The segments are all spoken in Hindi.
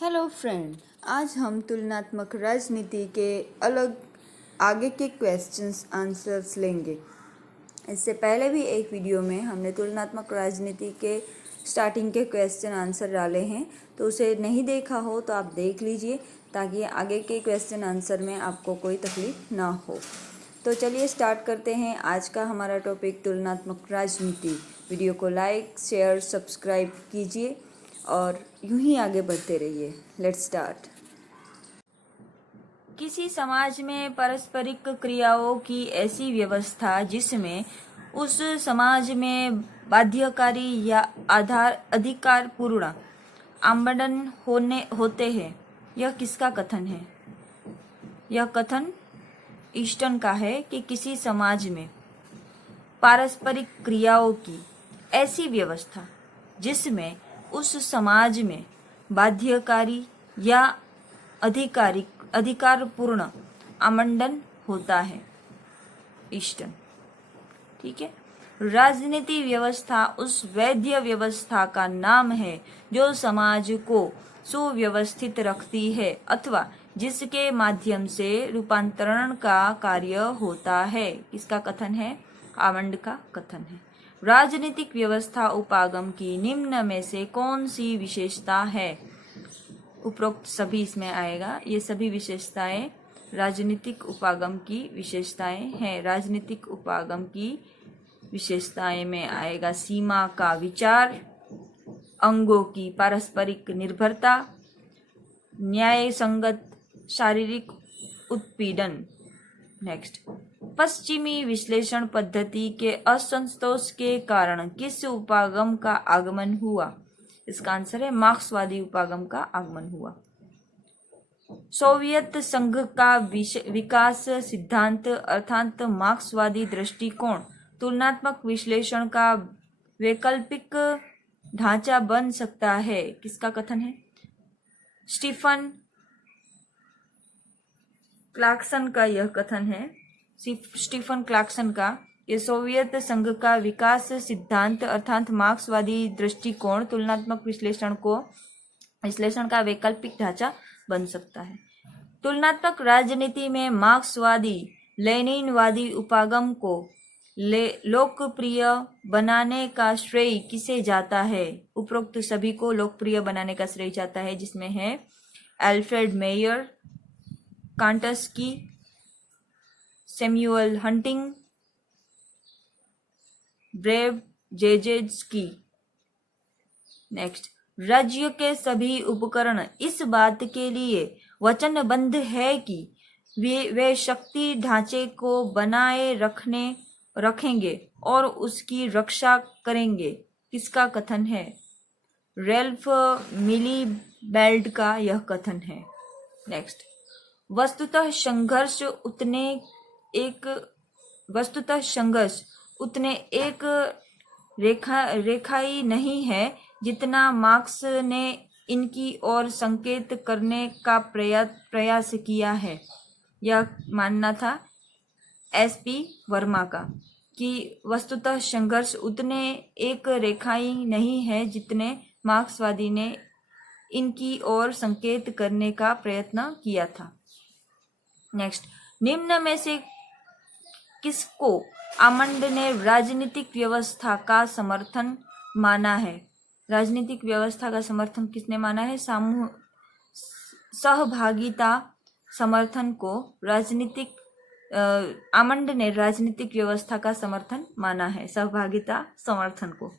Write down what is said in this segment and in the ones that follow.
हेलो फ्रेंड, आज हम तुलनात्मक राजनीति के अलग आगे के क्वेश्चंस आंसर्स लेंगे। इससे पहले भी एक वीडियो में हमने तुलनात्मक राजनीति के स्टार्टिंग के क्वेश्चन आंसर डाले हैं, तो उसे नहीं देखा हो तो आप देख लीजिए ताकि आगे के क्वेश्चन आंसर में आपको कोई तकलीफ ना हो। तो चलिए स्टार्ट करते हैं। आज का हमारा टॉपिक तुलनात्मक राजनीति। वीडियो को लाइक, शेयर, सब्सक्राइब कीजिए और यूं ही आगे बढ़ते रहिए। Let's start. किसी समाज में पारस्परिक क्रियाओं की ऐसी व्यवस्था जिसमें उस समाज में बाध्यकारी या अधिकारपूर्ण आमंत्रण होते हैं, यह किसका कथन है? यह कथन ईस्टन का है कि किसी समाज में पारस्परिक क्रियाओं की ऐसी व्यवस्था जिसमें उस समाज में बाध्यकारी या अधिकारपूर्ण आमंत्रण होता है। ईस्टन। ठीक है। राजनीति व्यवस्था उस वैध व्यवस्था का नाम है जो समाज को सुव्यवस्थित रखती है अथवा जिसके माध्यम से रूपांतरण का कार्य होता है। किसका कथन है? आमंड का कथन है। राजनीतिक व्यवस्था उपागम की निम्न में से कौन सी विशेषता है? उपरोक्त सभी इसमें आएगा। ये सभी विशेषताएं राजनीतिक उपागम की विशेषताएं हैं। राजनीतिक उपागम की विशेषताएं में आएगा सीमा का विचार, अंगों की पारस्परिक निर्भरता, न्याय संगत शारीरिक उत्पीड़न। नेक्स्ट, पश्चिमी विश्लेषण पद्धति के असंतोष के कारण किस उपागम का आगमन हुआ? इसका आंसर है मार्क्सवादी उपागम का आगमन हुआ। सोवियत संघ का विकास सिद्धांत अर्थात मार्क्सवादी दृष्टिकोण तुलनात्मक विश्लेषण का वैकल्पिक ढांचा बन सकता है। किसका कथन है? स्टीफन क्लार्कसन का यह कथन है। स्टीफन क्लार्कसन का ये सोवियत संघ का विकास सिद्धांत अर्थात मार्क्सवादी दृष्टिकोण तुलनात्मक विश्लेषण का वैकल्पिक ढांचा बन सकता है। तुलनात्मक राजनीति में मार्क्सवादी लेनिनवादी उपागम को लोकप्रिय बनाने का श्रेय किसे जाता है? उपरोक्त सभी को लोकप्रिय बनाने का श्रेय जाता है, जिसमें है Alfred Meyer, Kautsky, Samuel Huntington, Brzezinski. Next, राज्य के सभी उपकरण इस बात के लिए वचनबद्ध है कि वे शक्ति ढांचे को बनाए रखेंगे और उसकी रक्षा करेंगे। किसका कथन है? रेल्फ मिलीबेल्ट का यह कथन है। नेक्स्ट, वस्तुतः संघर्ष उतने एक रेखाई नहीं है जितना मार्क्स ने इनकी ओर संकेत करने का प्रयास किया है। यह मानना था एसपी वर्मा का कि वस्तुतः संघर्ष उतने एक रेखाई नहीं है जितने मार्क्सवादी ने इनकी ओर संकेत करने का प्रयत्न किया था। नेक्स्ट, निम्न में से किसको आमंड ने राजनीतिक व्यवस्था का समर्थन माना है? राजनीतिक व्यवस्था का समर्थन किसने माना है? सहभागिता समर्थन को आमंड ने राजनीतिक व्यवस्था का समर्थन माना है। सहभागिता समर्थन को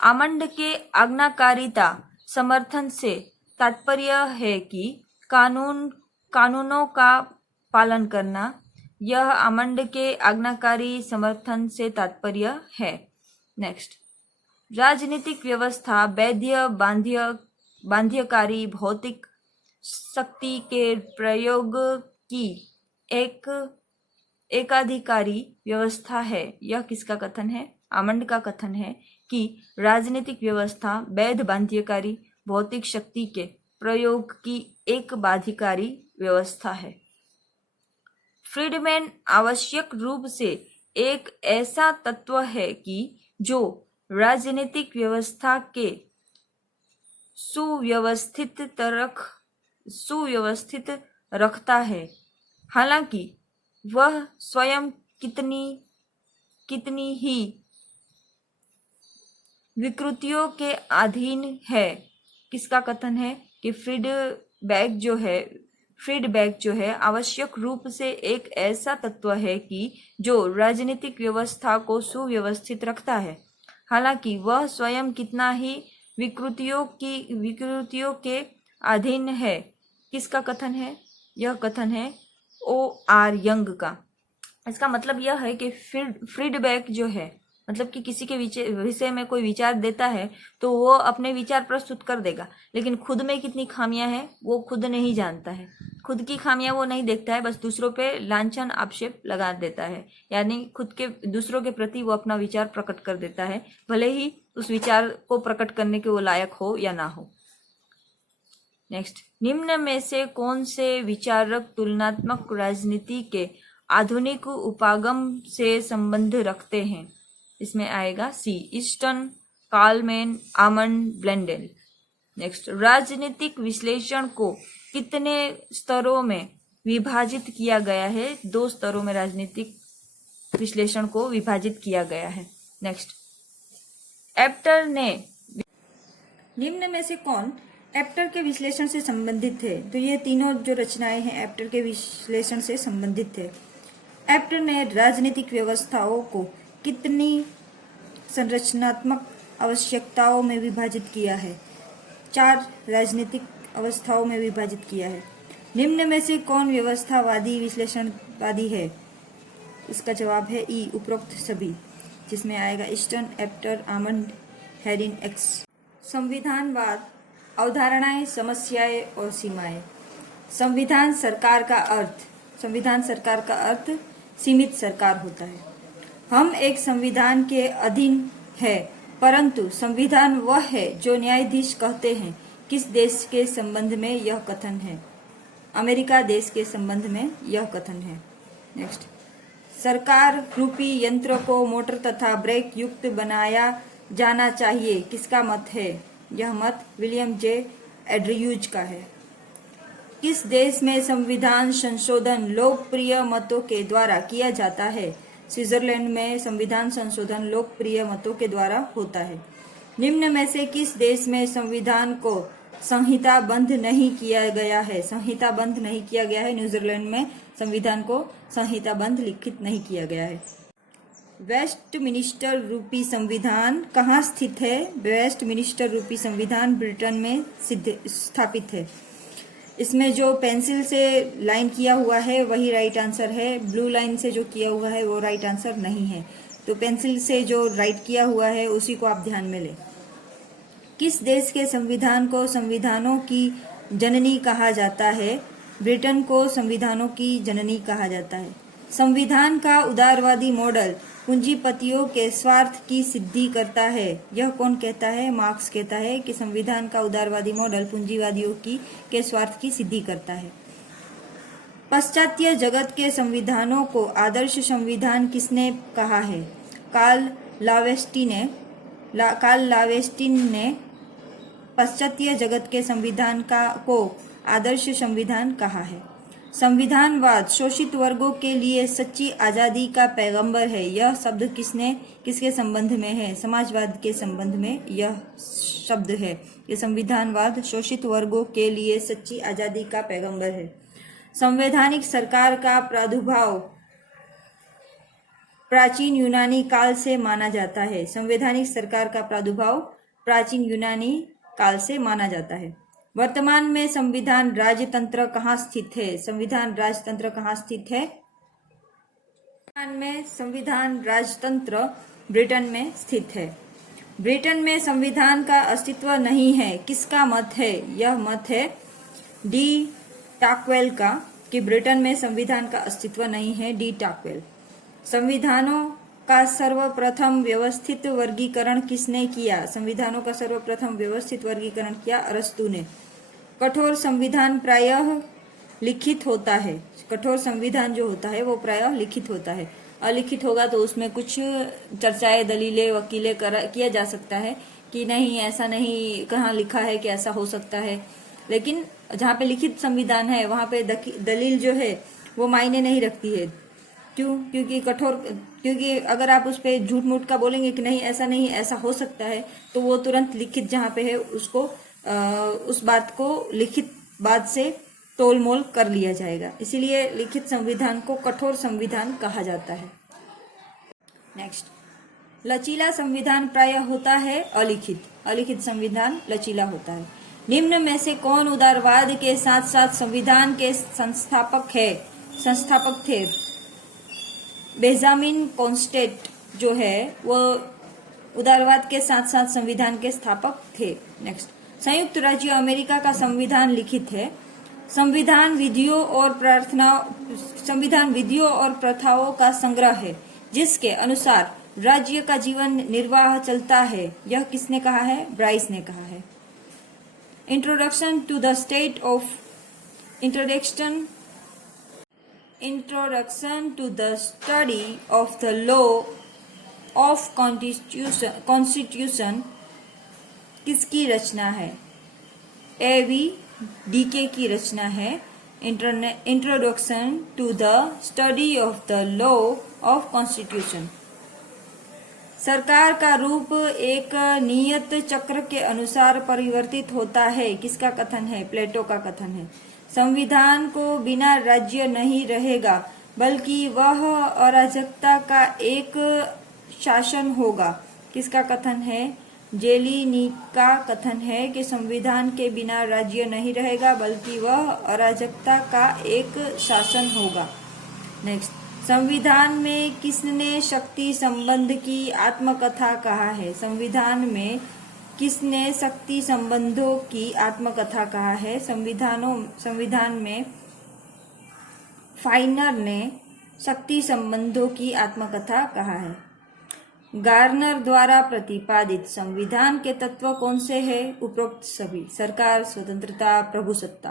आमंड के आज्ञाकारिता समर्थन से तात्पर्य है कि कानूनों का पालन करना। यह आमंड के आज्ञाकारी समर्थन से तात्पर्य है। नेक्स्ट, राजनीतिक व्यवस्था बाध्यकारी भौतिक शक्ति के प्रयोग की एक एकाधिकारी व्यवस्था है। यह किसका कथन है? आमंड का कथन है कि राजनीतिक व्यवस्था वैध बाध्यकारी भौतिक शक्ति के प्रयोग की एक बाध्यकारी व्यवस्था है। फ्रीडमैन आवश्यक रूप से एक ऐसा तत्व है कि जो राजनीतिक व्यवस्था के सुव्यवस्थित रखता है, हालांकि वह स्वयं कितनी ही विकृतियों के अधीन है। किसका कथन है कि फ्रीडबैक जो है आवश्यक रूप से एक ऐसा तत्व है कि जो राजनीतिक व्यवस्था को सुव्यवस्थित रखता है, हालांकि वह स्वयं कितना ही विकृतियों के अधीन है। किसका कथन है? यह कथन है O.R. यंग का। इसका मतलब यह है कि फ्रीडबैक जो है, मतलब कि किसी के विषय में कोई विचार देता है तो वो अपने विचार प्रस्तुत कर देगा, लेकिन खुद में कितनी खामियां हैं वो खुद नहीं जानता है। खुद की खामियां वो नहीं देखता है, बस दूसरों पे लांछन आक्षेप लगा देता है, यानी दूसरों के प्रति वो अपना विचार प्रकट कर देता है, भले ही उस विचार को प्रकट करने के वो लायक हो या ना हो। नेक्स्ट, निम्न में से कौन से विचारक तुलनात्मक राजनीति के आधुनिक उपागम से संबंध रखते हैं? इसमें आएगा सी, ईस्टन, कालमैन, आमंड, ब्लेंडेल। नेक्स्ट, राजनीतिक विश्लेषण को कितने स्तरों में विभाजित किया गया है? 2 स्तरों में राजनीतिक विश्लेषण को विभाजित किया गया है। नेक्स्ट, एप्टर ने, निम्न में से कौन एप्टर के विश्लेषण से संबंधित है? तो ये तीनों जो रचनाएं हैं एप्टर के विश्लेषण से संबंधित है। एप्टर ने राजनीतिक व्यवस्थाओं को कितनी संरचनात्मक आवश्यकताओं में विभाजित किया है? 4 राजनीतिक अवस्थाओं में विभाजित किया है। निम्न में से कौन व्यवस्थावादी विश्लेषणवादी है? इसका जवाब है ई, उपरोक्त सभी, जिसमें आएगा ईस्टन, एप्टर, आमंड, हेरिन, एक्स। संविधानवाद, अवधारणाएं, समस्याएं और सीमाएं। संविधान सरकार का अर्थ सीमित सरकार होता है। हम एक संविधान के अधीन है, परंतु संविधान वह है जो न्यायाधीश कहते हैं। किस देश के संबंध में यह कथन है? अमेरिका देश के संबंध में यह कथन है। नेक्स्ट, सरकार रूपी यंत्र को मोटर तथा ब्रेक युक्त बनाया जाना चाहिए। किसका मत है? यह मत विलियम जे एंड्रयूज का है। किस देश में संविधान संशोधन लोकप्रिय मतों के द्वारा किया जाता है? स्विट्जरलैंड में संविधान संशोधन लोकप्रिय मतों के द्वारा होता है। निम्न में से किस देश में संविधान को संहिताबद्ध नहीं किया गया है? संहिताबद्ध नहीं किया गया है। न्यूजीलैंड में संविधान को संहिताबद्ध लिखित नहीं किया गया है। वेस्टमिनिस्टर रूपी संविधान कहाँ स्थित है? वेस्टमिनिस्टर रूपी संविधान ब्रिटेन में स्थापित है। इसमें जो पेंसिल से लाइन किया हुआ है वही राइट आंसर है, ब्लू लाइन से जो किया हुआ है वो राइट आंसर नहीं है। तो पेंसिल से जो राइट किया हुआ है उसी को आप ध्यान में लें। किस देश के संविधान को संविधानों की जननी कहा जाता है? ब्रिटेन को संविधानों की जननी कहा जाता है। संविधान का उदारवादी मॉडल पूंजीपतियों के स्वार्थ की सिद्धि करता है। यह कौन कहता है? मार्क्स कहता है कि संविधान का उदारवादी मॉडल पूंजीवादियों के स्वार्थ की सिद्धि करता है। पाश्चात्य जगत के संविधानों को आदर्श संविधान किसने कहा है? कार्ल लावेस्टिन ने पाश्चात्य जगत के संविधान को आदर्श संविधान कहा है। संविधानवाद शोषित वर्गों के लिए सच्ची आजादी का पैगंबर है। यह शब्द किसके संबंध में है? समाजवाद के संबंध में यह शब्द है कि संविधानवाद शोषित वर्गों के लिए सच्ची आजादी का पैगंबर है। संवैधानिक सरकार का प्रादुर्भाव प्राचीन यूनानी काल से माना जाता है। संवैधानिक सरकार का प्रादुर्भाव प्राचीन यूनानी काल से माना जाता है। वर्तमान में संविधान राजतंत्र कहाँ स्थित है? संविधान राजतंत्र कहाँ स्थित है? वर्तमान में संविधान राजतंत्र ब्रिटेन में स्थित है। ब्रिटेन में संविधान का अस्तित्व नहीं है। किसका मत है? यह मत है डी टाकवेल का कि ब्रिटेन में संविधान का अस्तित्व नहीं है। डी टाकवेल। संविधानों का सर्वप्रथम व्यवस्थित वर्गीकरण किसने किया? संविधानों का सर्वप्रथम व्यवस्थित वर्गीकरण किया अरस्तु ने। कठोर संविधान प्रायः लिखित होता है। कठोर संविधान जो होता है वो प्रायः लिखित होता है। अलिखित होगा तो उसमें कुछ चर्चाएं, दलीलें, वकीलें किया जा सकता है, कि नहीं ऐसा नहीं कहाँ लिखा है कि ऐसा हो सकता है, लेकिन जहाँ पे लिखित संविधान है वहां पे दलील जो है वो मायने नहीं रखती है। क्यों? क्योंकि अगर आप उस पर झूठ मूठ का बोलेंगे कि नहीं ऐसा हो सकता है, तो वो तुरंत लिखित जहाँ पे है उसको उस बात को लिखित बात से तोल मोल कर लिया जाएगा। इसीलिए लिखित संविधान को कठोर संविधान कहा जाता है। नेक्स्ट, लचीला संविधान प्रायः होता है अलिखित। अलिखित संविधान लचीला होता है। निम्न में से कौन उदारवाद के साथ साथ संविधान के संस्थापक थे? बेंजामिन कॉन्स्टेंट जो है वो उदारवाद के साथ साथ संविधान के स्थापक थे। नेक्स्ट, संयुक्त राज्य अमेरिका का संविधान लिखित है। संविधान विधियों और प्रथाओं का संग्रह है जिसके अनुसार राज्य का जीवन निर्वाह चलता है। यह किसने कहा है? ब्राइस ने कहा है। Introduction to the study of the law of constitution किसकी रचना है? AVDK की रचना है। Introduction to the study of the law of constitution. सरकार का रूप एक नियत चक्र के अनुसार परिवर्तित होता है। किसका कथन है? प्लेटो का कथन है। संविधान को बिना राज्य नहीं रहेगा बल्कि वह अराजकता का एक शासन होगा। किसका कथन है? जेलिनी का कथन है कि संविधान के बिना राज्य नहीं रहेगा बल्कि वह अराजकता का एक शासन होगा। नेक्स्ट, संविधान में किसने शक्ति संबंध की आत्मकथा कहा है? संविधान में किसने शक्ति संबंधों की आत्मकथा कहा है? संविधान में फाइनर ने शक्ति संबंधों की आत्मकथा कहा है। गार्नर द्वारा प्रतिपादित संविधान के तत्व कौन से हैं? उपरोक्त सभी। सरकार, स्वतंत्रता, प्रभुसत्ता।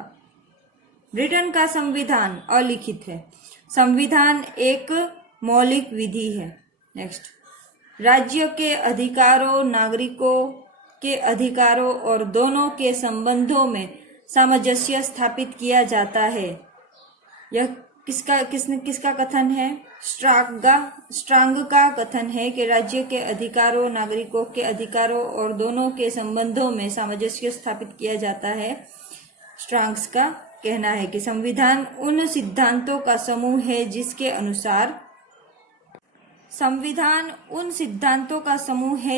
ब्रिटेन का संविधान अलिखित है। संविधान एक मौलिक विधि है। नेक्स्ट, राज्य के अधिकारों, नागरिकों के अधिकारों और दोनों के संबंधों में सामंजस्य स्थापित किया जाता है। यह किसका कथन है? स्ट्रांग का कथन है कि राज्य के अधिकारों, नागरिकों के अधिकारों और दोनों के संबंधों में सामंजस्य स्थापित किया जाता है। स्ट्रांग्स का कहना है कि संविधान उन सिद्धांतों का समूह है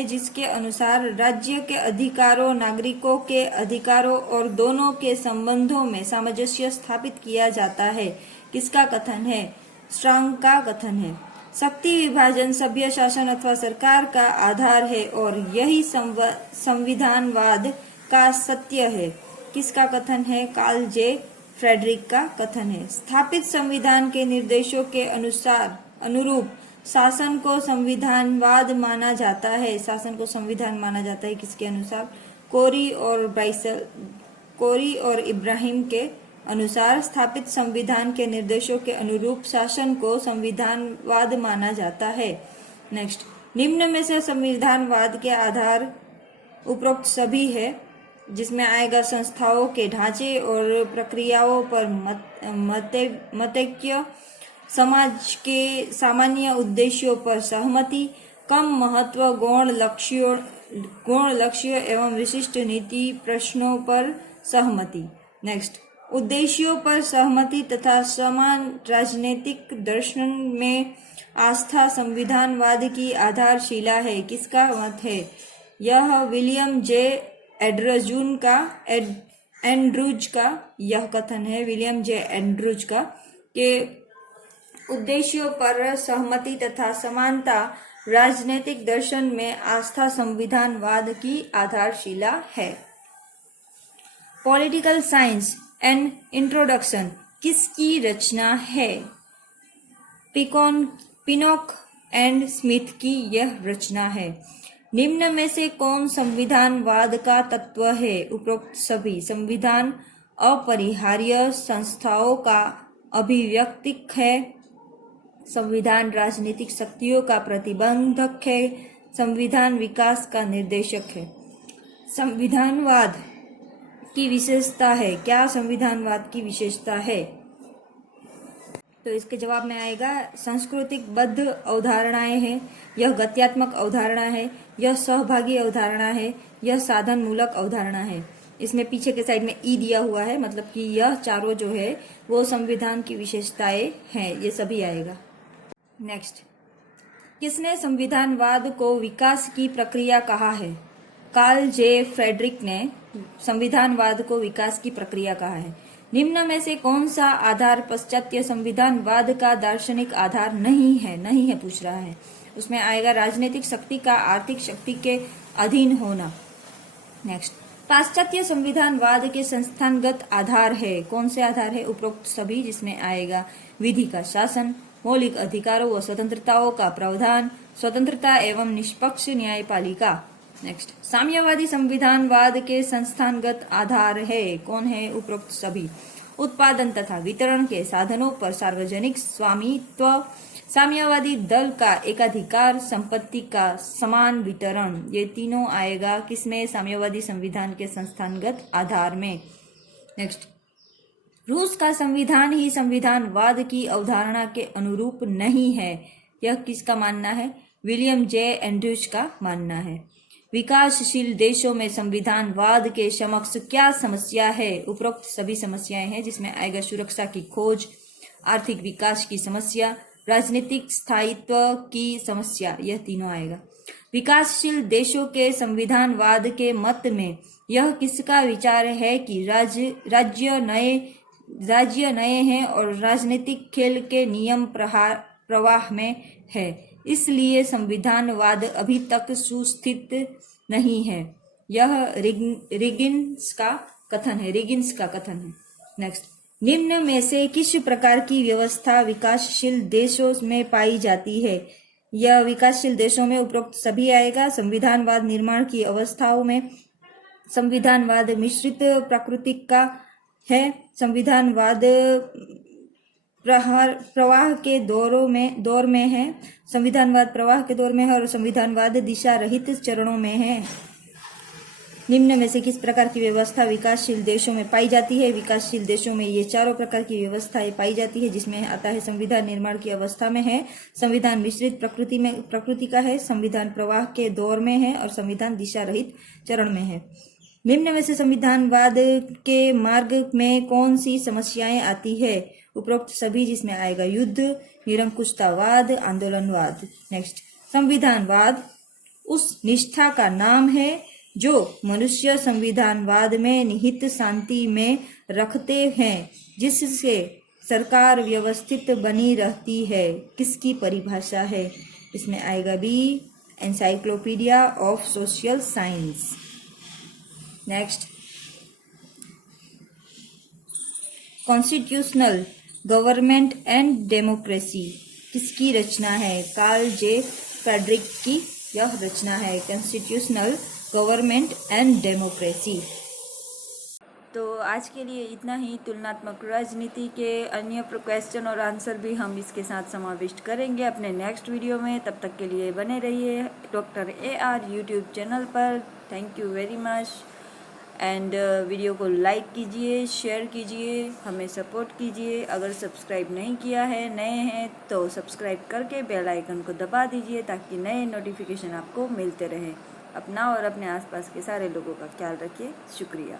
जिसके अनुसार राज्य के अधिकारों, नागरिकों के अधिकारों और दोनों के संबंधों में सामंजस्य स्थापित किया जाता है। किसका कथन है? स्ट्रांग का कथन है। शक्ति विभाजन सभ्य शासन अथवा सरकार का आधार है और यही संविधानवाद का सत्य है। किसका कथन है? कार्ल जे फ्रेडरिक का कथन है। स्थापित संविधान के निर्देशों के अनुरूप शासन को संविधानवाद माना जाता है। शासन को संविधान माना जाता है किसके अनुसार? कोरी और इब्राहिम के अनुसार स्थापित संविधान के निर्देशों के अनुरूप शासन को संविधानवाद माना जाता है। नेक्स्ट, निम्न में से संविधानवाद के आधार उपरोक्त सभी है, जिसमें आएगा संस्थाओं के ढांचे और प्रक्रियाओं पर मतैक्य, समाज के सामान्य उद्देश्यों पर सहमति, कम महत्व गौण लक्ष्यों एवं विशिष्ट नीति प्रश्नों पर सहमति। नेक्स्ट, उद्देश्यों पर सहमति तथा समान राजनीतिक दर्शन में आस्था संविधानवाद की आधारशिला है। किसका मत है? यह विलियम जे एंड्रूज का यह कथन है। विलियम जे एंड्रूज का के उद्देश्यों पर सहमति तथा समानता राजनीतिक दर्शन में आस्था संविधानवाद की आधारशिला है। पॉलिटिकल साइंस एंड इंट्रोडक्शन किसकी रचना है? पिनॉक एंड स्मिथ की यह रचना है। निम्न में से कौन संविधानवाद का तत्व है? उपरोक्त सभी। संविधान अपरिहार्य संस्थाओं का अभिव्यक्तिक है। संविधान राजनीतिक शक्तियों का प्रतिबंधक है। संविधान विकास का निर्देशक है। संविधानवाद की विशेषता है? क्या संविधानवाद की विशेषता है? तो इसके जवाब में आएगा सांस्कृतिक बद्ध अवधारणाएं हैं, यह गत्यात्मक अवधारणा है, यह सहभागी अवधारणा है, यह साधन मूलक अवधारणा है। इसमें पीछे के साइड में ई दिया हुआ है, मतलब कि यह चारों जो है वो संविधान की विशेषताएं हैं, ये सभी आएगा। नेक्स्ट, किसने संविधानवाद को विकास की प्रक्रिया कहा है? कार्ल जे फ्रेडरिक ने संविधानवाद को विकास की प्रक्रिया कहा है। निम्न में से कौन सा आधार पाश्चात्य संविधानवाद का दार्शनिक आधार नहीं है पूछ रहा है। उसमें आएगा राजनीतिक शक्ति का आर्थिक शक्ति के अधीन होना। नेक्स्ट, पाश्चात्य संविधानवाद के संस्थानगत आधार है। कौन से आधार है? उपरोक्त सभी, जिसमें आएगा विधि का शासन, मौलिक अधिकारों व स्वतंत्रताओं का प्रावधान, स्वतंत्रता एवं निष्पक्ष न्यायपालिका। नेक्स्ट, साम्यवादी संविधानवाद के संस्थानगत आधार है। कौन है? उपरोक्त सभी। उत्पादन तथा वितरण के साधनों पर सार्वजनिक स्वामित्व, साम्यवादी दल का एकाधिकार, संपत्ति का समान वितरण, ये तीनों आएगा किसमें? साम्यवादी संविधान के संस्थानगत आधार में। नेक्स्ट, रूस का संविधान ही संविधानवाद की अवधारणा के अनुरूप नहीं है। यह किसका मानना है? विलियम जे एंड्रूज का मानना है। विकासशील देशों में संविधानवाद के समक्ष क्या समस्या है? उपरोक्त सभी समस्याएं हैं, जिसमें आएगा सुरक्षा की खोज, आर्थिक विकास की समस्या, राजनीतिक स्थायित्व की समस्या, यह तीनों आएगा। विकासशील देशों के संविधानवाद के मत में यह किसका विचार है कि राज्य नए हैं और राजनीतिक खेल के नियम प्रवाह में है, इसलिए संविधानवाद अभी तक सुस्थित नहीं है। यह रिगिन्स का कथन है। नेक्स्ट, निम्न में से किस प्रकार की व्यवस्था विकासशील देशों में पाई जाती है? यह विकासशील देशों में उपरोक्त सभी आएगा। संविधानवाद निर्माण की अवस्थाओं में संविधानवाद मिश्रित प्रकृति का है, संविधानवाद प्रवाह के दौर में है, संविधानवाद प्रवाह के दौर में है और संविधानवाद दिशा रहित चरणों में है। निम्न में से किस प्रकार की व्यवस्था विकासशील देशों में पाई जाती है? विकासशील देशों में ये चारों प्रकार की व्यवस्थाएं पाई जाती है, जिसमें आता है संविधान निर्माण की अवस्था में है, संविधान मिश्रित प्रकृति का है, संविधान प्रवाह के दौर में है और संविधान दिशा रहित चरण में है। निम्न में से संविधानवाद के मार्ग में कौन सी समस्याएं आती है? उपरोक्त सभी, जिसमें आएगा युद्ध, निरंकुशतावाद, आंदोलनवाद। नेक्स्ट, संविधानवाद उस निष्ठा का नाम है जो मनुष्य संविधानवाद में निहित शांति में रखते हैं, जिससे सरकार व्यवस्थित बनी रहती है। किसकी परिभाषा है? इसमें आएगा B, encyclopedia of social science. Next, constitutional government and democracy किसकी रचना है? कार्ल जे फ्रेडरिक की यह रचना है, कॉन्स्टिट्यूशनल गवर्नमेंट एंड डेमोक्रेसी। तो आज के लिए इतना ही। तुलनात्मक राजनीति के अन्य क्वेश्चन और आंसर भी हम इसके साथ समाविष्ट करेंगे अपने नेक्स्ट वीडियो में। तब तक के लिए बने रहिए डॉक्टर AR यूट्यूब चैनल पर। Thank you very much. And video को लाइक कीजिए, शेयर कीजिए, हमें सपोर्ट कीजिए। अगर सब्सक्राइब नहीं किया है, नए हैं, तो सब्सक्राइब करके बेल आइकन को दबा दीजिए ताकि नए नोटिफिकेशन आपको मिलते रहें। अपना और अपने आसपास के सारे लोगों का ख्याल रखिए। शुक्रिया।